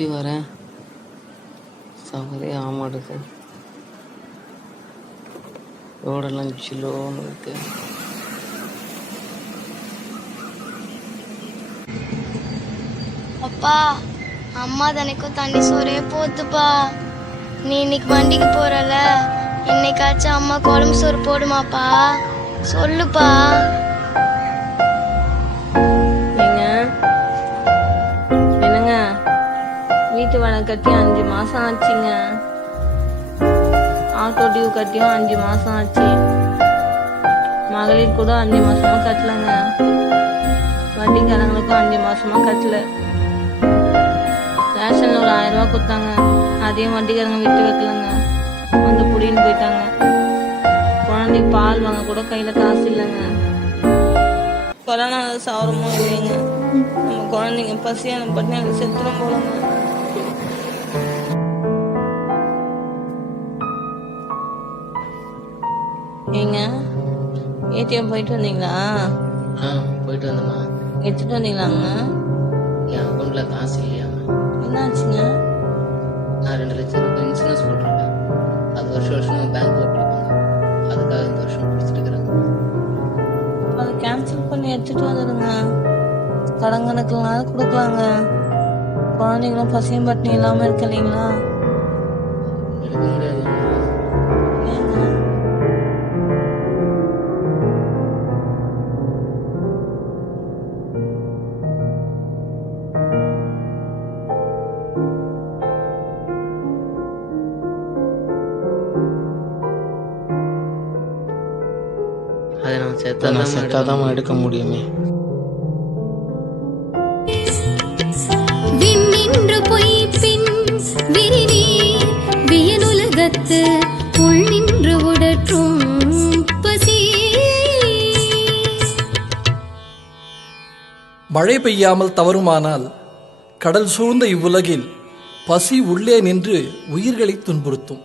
சுற்றி வரேன். சவரே ஆமாடுது. ரோடெல்லாம் சில்லோன்னு இருக்கு. அப்பா, அம்மா தினைக்கும் தண்ணி சோறே போத்துப்பா. நீ இன்னைக்கு வண்டிக்கு போறல, இன்னைக்காச்சும் அம்மா குழம்பு சோறு போடுமாப்பா? சொல்லுப்பா. என்னங்க, வீட்டு வாடகை கட்டி 5 மாசம் ஆச்சுங்க. ஆட்டோ டியூ கட்டியும் 5 மாசம் ஆச்சு. மகளிர் கூட 5 மாசமா கட்டலங்க. வட்டிக்காரங்களுக்கும் 5 மாசமா கட்டல. ரேஷன்ல ஒரு 1000 ரூபா கொடுத்தாங்க, அதையும் வட்டிக்காரங்க விட்டு கட்டலங்க. வந்து புடின்னு போயிட்டாங்க. குழந்தைக்கு பால் வாங்க கூட கையில காசு இல்லைங்க. கொரோனா சாவரமும் இல்லைங்க. நம்ம குழந்தைங்க பசியான பட்டினி செத்துரும் போலங்க. ஏங்க, ஏடிஎம் போயிட்டு வந்தீங்களா? போயிட்டு வந்தேம்மா. எடுத்துட்டு வந்தீங்களாங்க? என் அக்கௌண்ட்ல காசு இல்லையாம்மா. என்னாச்சுங்க? நான் 2 லட்சம் ரூபாய் இன்சூரன்ஸ் போட்டிருக்கேன். அது வருஷம் பேங்க்ல பிடிப்பாங்க. அதுக்காக இந்த வருஷம் பிடிச்சிட்டு இருக்கிறாங்க. அதை கேன்சல் பண்ணி எடுத்துட்டு வந்துடுங்க. கடன் கணக்குலாம் கொடுக்கலாங்க. குழந்தைங்களும் பசியும் பட்டினி இல்லாம இருக்கு இல்லைங்களா? எடுக்க முடியாது. அதை நான் செத்தாதான் எடுக்க முடியுமே. விண்ணின்று பொய் பின் விரிநீர் வியனுலகத்து உள் நின்று உடற்றும் பசி. மழை பெய்யாமல் தவறுமானால் கடல் சூழ்ந்த இவ்வுலகில் பசி உள்ளே நின்று உயிர்களை துன்புறுத்தும்.